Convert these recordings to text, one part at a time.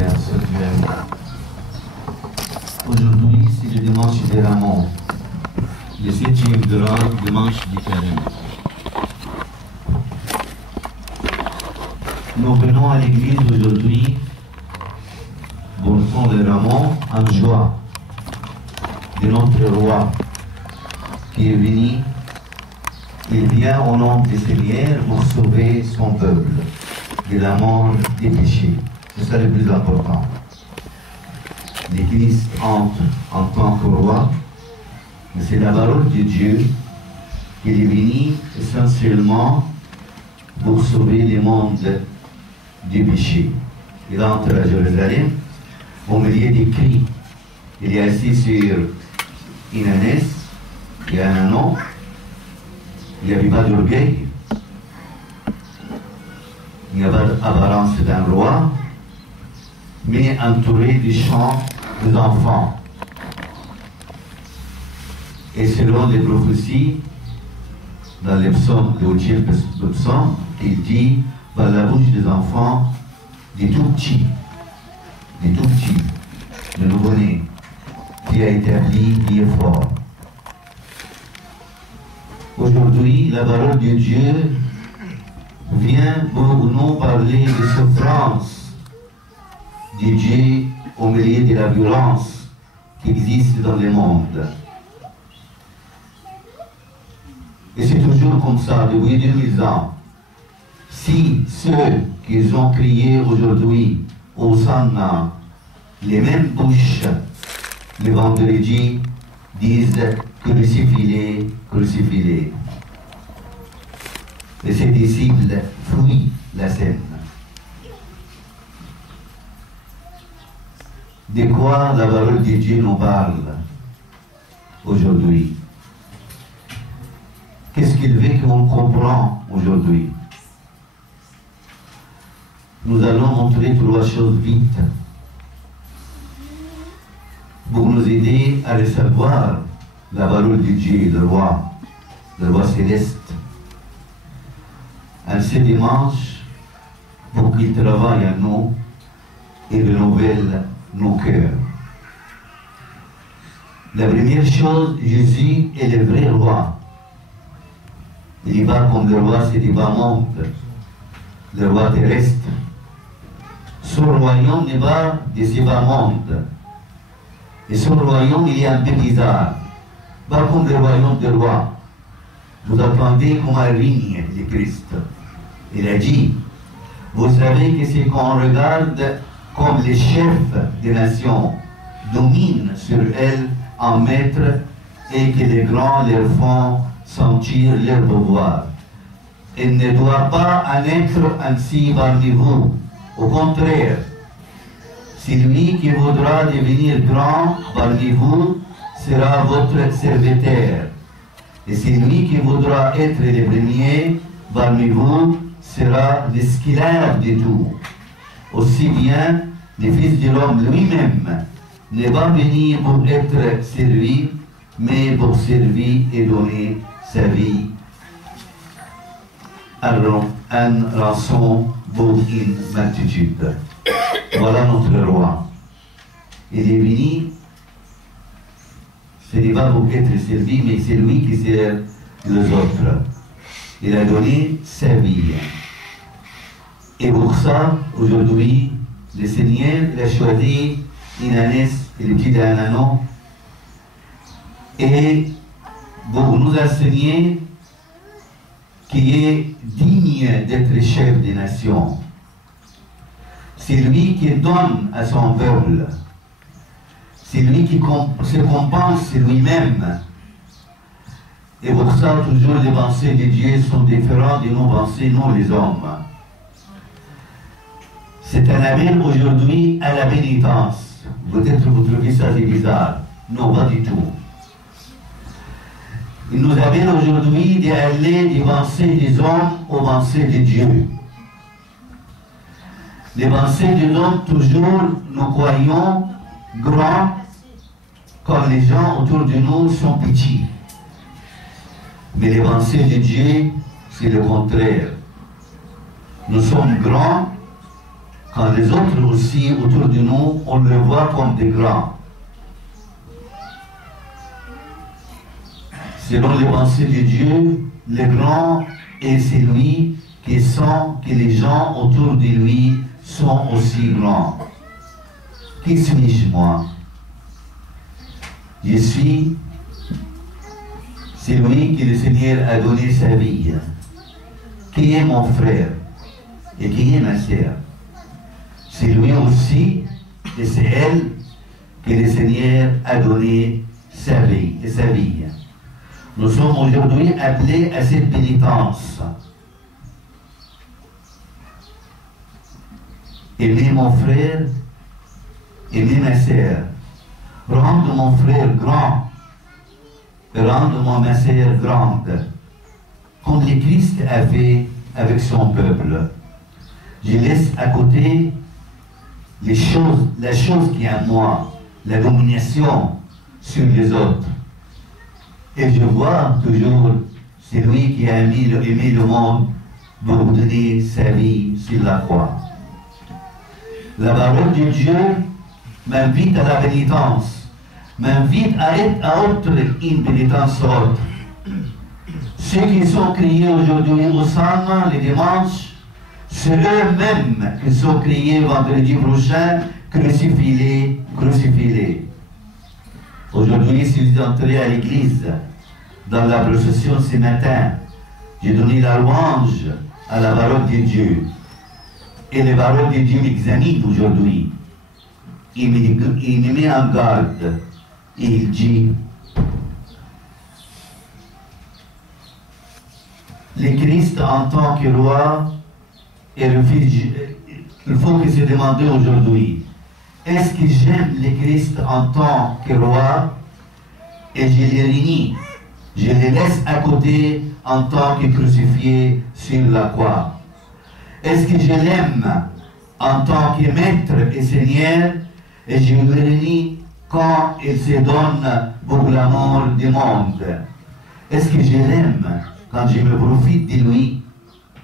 Père Saint-Dieu. Aujourd'hui, c'est le dimanche des Rameaux, le 7e dimanche du carême. Nous venons à l'église aujourd'hui pour prendre le Rameaux en joie de notre roi qui est venu. Il vient au nom du Seigneur pour sauver son peuple de la mort des péchés. C'est ça le plus important. L'Église entre en tant que roi, mais c'est la parole de Dieu qui est venue essentiellement pour sauver le monde du péché. Il entre à Jérusalem, au milieu des cris. Il est assis sur une ânesse, il y a un nom, il n'y avait pas d'orgueil, il n'y a pas d'apparence d'un roi, mais entouré du chant des enfants. Et selon les prophéties, dans les psaumes, le 8e psaume, il dit par la bouche des enfants, des tout petits, le nouveau-né, qui a établi qui est fort. Aujourd'hui, la parole de Dieu vient pour nous parler de souffrance de Dieu au milieu de la violence qui existe dans le monde. Et c'est toujours comme ça, depuis 2000 ans. Si ceux qui ont crié aujourd'hui, Hosanna, les mêmes bouches, le vendredi, disent crucifie-les, crucifie-les. Et ses disciples fuient la scène. De quoi la parole de Dieu nous parle aujourd'hui? Qu'est-ce qu'il veut qu'on comprend aujourd'hui? Nous allons montrer trois choses vite pour nous aider à recevoir la parole de Dieu, le roi céleste. Un ce dimanche, pour qu'il travaille en nous et renouvelle nos cœurs. La première chose, Jésus est le vrai roi. Il n'est pas comme le roi du monde, le roi terrestre. Son royaume n'est pas de ce bas monde. Et son royaume, il est un peu bizarre. Pas comme le royaume du roi. Vous attendez comment règne le Christ. Il a dit, vous savez que c'est qu'on regarde comme les chefs des nations dominent sur elles en maître et que les grands leur font sentir leur pouvoir. Il ne doit pas en être ainsi parmi vous. Au contraire, celui qui voudra devenir grand parmi vous sera votre serviteur. Et celui qui voudra être le premier parmi vous sera l'esclave de tout. Aussi bien, le Fils de l'homme lui-même ne va venir pour être servi, mais pour servir et donner sa vie en rançon pour une multitude. Voilà notre roi. Il est venu, ce n'est pas pour être servi, mais c'est lui qui sert les autres. Il a donné sa vie. Et pour ça, aujourd'hui, le Seigneur a choisi une ânesse et le petit ananon, et pour nous enseigner qui est digne d'être chef des nations. C'est lui qui donne à son peuple. C'est lui qui se compense lui-même. Et pour ça, toujours les pensées de Dieu sont différentes de nos pensées, nous les hommes. C'est un appel aujourd'hui à la pénitence. Peut-être vous trouvez ça bizarre. Non, pas du tout. Il nous appelle aujourd'hui d'aller des pensées des hommes aux pensées de Dieu. Les pensées des hommes, toujours, nous croyons grands, comme les gens autour de nous sont petits. Mais les pensées de Dieu, c'est le contraire. Nous sommes grands quand les autres aussi autour de nous, on le voit comme des grands. Selon les pensées de Dieu, le grand est celui qui sent que les gens autour de lui sont aussi grands. Qui suis-je moi? Je suis celui que le Seigneur a donné sa vie. Qui est mon frère et qui est ma sœur? C'est lui aussi et c'est elle que le Seigneur a donné sa vie et sa vie. Nous sommes aujourd'hui appelés à cette pénitence. Aimer mon frère, aimer ma sœur, rendre mon frère grand, rendre ma sœur grande, comme le Christ a fait avec son peuple. Je laisse à côté la chose qui est à moi, la domination sur les autres. Et je vois toujours celui qui a aimé le monde pour vous donner sa vie sur la croix. La parole de Dieu m'invite à la pénitence, m'invite à offrir une pénitence autre. Ceux qui sont criés aujourd'hui au sang, les dimanches, c'est eux-mêmes qui sont criés vendredi prochain, crucifiez-les, crucifiez-les. Aujourd'hui, si vous entrez à l'église, dans la procession ce matin, j'ai donné la louange à la parole de Dieu. Et les paroles de Dieu m'examinent aujourd'hui. Il me met en garde. Et il dit, le Christ en tant que roi et refuge, il faut que se demander aujourd'hui, est-ce que j'aime le Christ en tant que roi et je le réunis, je le laisse à côté en tant que crucifié sur la croix? Est-ce que je l'aime en tant que maître et seigneur et je le réunis quand il se donne pour l'amour du monde? Est-ce que je l'aime quand je me profite de lui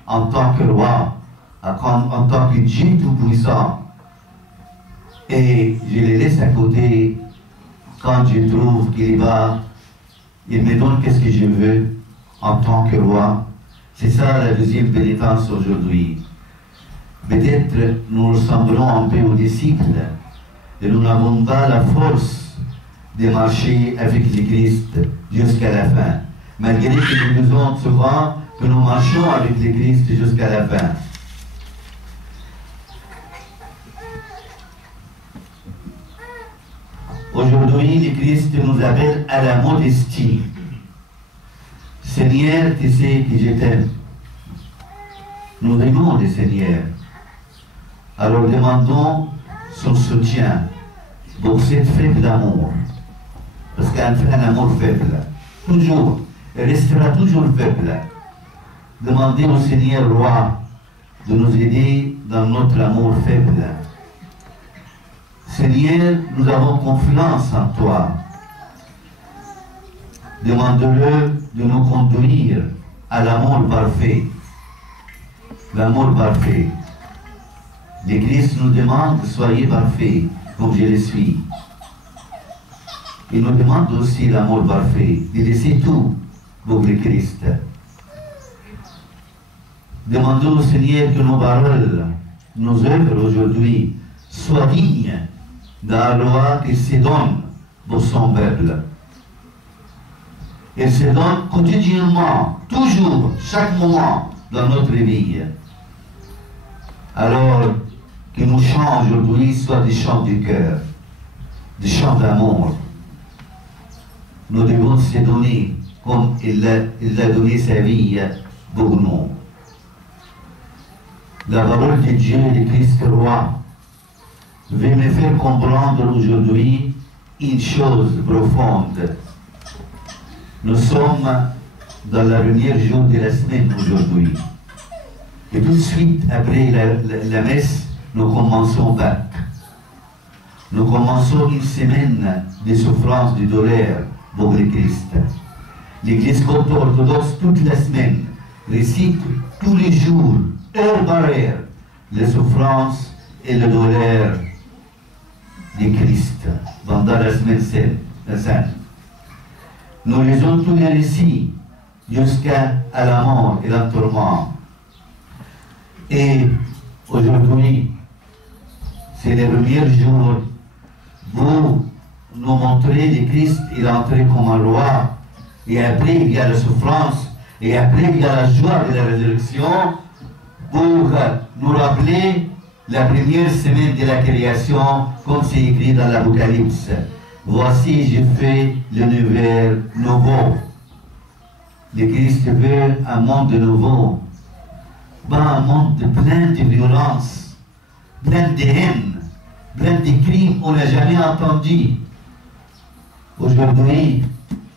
en tant que roi, en tant que Dieu tout-puissant, et je le laisse à côté quand je trouve qu'il va, il me donne qu'est-ce que je veux en tant que roi? C'est ça la deuxième pénitence aujourd'hui. Peut-être nous ressemblons un peu aux disciples et nous n'avons pas la force de marcher avec le Christ jusqu'à la fin. Malgré que nous disons souvent que nous marchons avec le Christ jusqu'à la fin. Aujourd'hui, le Christ nous appelle à la modestie. Seigneur, tu sais que je t'aime. Nous aimons le Seigneur. Alors demandons son soutien pour cette faible amour. Parce qu'un amour faible, toujours, restera toujours faible. Demandez au Seigneur roi de nous aider dans notre amour faible. Seigneur, nous avons confiance en toi. Demande-le de nous conduire à l'amour parfait. L'amour parfait. Le Christ nous demande, soyez parfaits, comme je le suis. Il nous demande aussi l'amour parfait, de laisser tout pour le Christ. Demandons au Seigneur que nos paroles, nos œuvres aujourd'hui, soient dignes d'un roi qui se donne pour son peuple. Il se donne quotidiennement, toujours, chaque moment dans notre vie. Alors, que nos chants aujourd'hui soient des chants du cœur, des chants d'amour. Nous devons se donner comme il a donné sa vie pour nous. La parole de Dieu, le Christ roi, veut me faire comprendre aujourd'hui une chose profonde. Nous sommes dans le dernier jour de la semaine aujourd'hui. Et tout de suite, après la messe, nous commençons Pâques. Nous commençons une semaine de souffrance, de douleur pour le Christ. L'Église copte orthodoxe toute la semaine récite tous les jours, heure par heure, les souffrances et le douleur du Christ pendant la semaine sainte. Nous lisons tous les récits jusqu'à la mort et l'enterrement. Et aujourd'hui, c'est le premier jour où nous montrer le Christ, il est entré comme un roi, et après il y a la souffrance, et après il y a la joie de la résurrection, pour nous rappeler la première semaine de la création, comme c'est écrit dans l'Apocalypse. Voici, je fais l'univers nouveau. Le Christ veut un monde nouveau, pas un monde plein de violence, plein de haine, plein de crimes qu'on n'a jamais entendus. Aujourd'hui,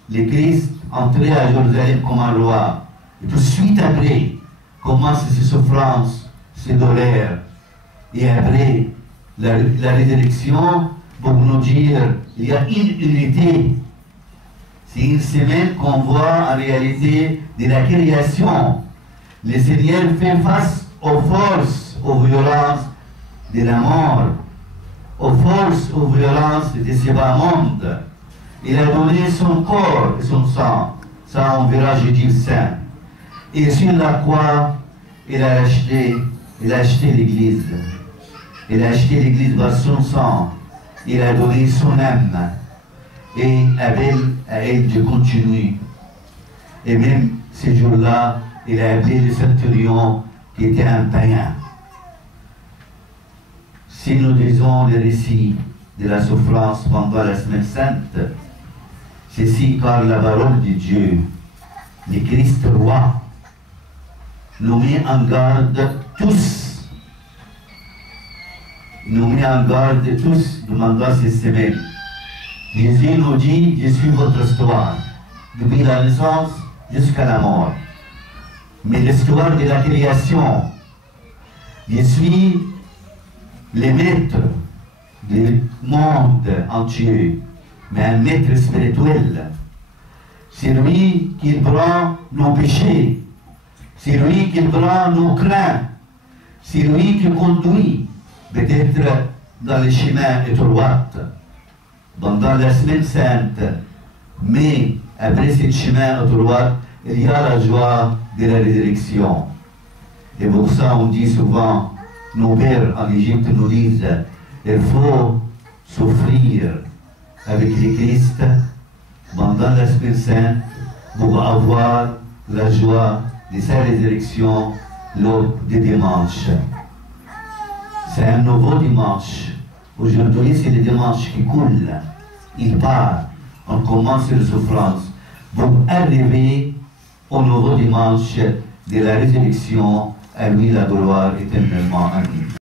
le Christ entrait à Jérusalem comme un roi. Et tout de suite après, commencent ces souffrances, ces douleurs. Et après, la résurrection, pour nous dire, il y a une unité. C'est une semaine qu'on voit en réalité de la création. Le Seigneur fait face aux forces, aux violences de la mort, aux forces, aux violences de ce bas monde. Il a donné son corps et son sang. Ça, on verra jeudi saint. Et sur la croix, il a acheté l'Église. Il a acheté l'Église par son sang. Il a donné son âme. Et à elle de continuer. Et même ce jour-là, il a appelé le centurion qui était un païen. Si nous lisons le récit de la souffrance pendant la semaine sainte, c'est si car la parole de Dieu, le Christ roi, nous met en garde tous. Nous met en garde tous pendant ces semaines. Jésus nous dit, je suis votre histoire, depuis la naissance jusqu'à la mort. Mais l'histoire de la création, je suis le maître du monde entier, mais un maître spirituel. C'est lui qui prend nos péchés, c'est lui qui prend nos craintes, c'est lui qui conduit, peut-être dans le chemin étroit, pendant la semaine sainte, mais après ce chemin étroit, il y a la joie de la résurrection. Et pour ça, on dit souvent, nos pères en Égypte nous disent, il faut souffrir avec le Christ pendant la semaine sainte pour avoir la joie de sa résurrection lors du dimanche. C'est un nouveau dimanche. Aujourd'hui, c'est le dimanche qui coule. Il part. On commence la souffrance pour arriver au nouveau dimanche de la résurrection. À lui la gloire éternellement. Amen.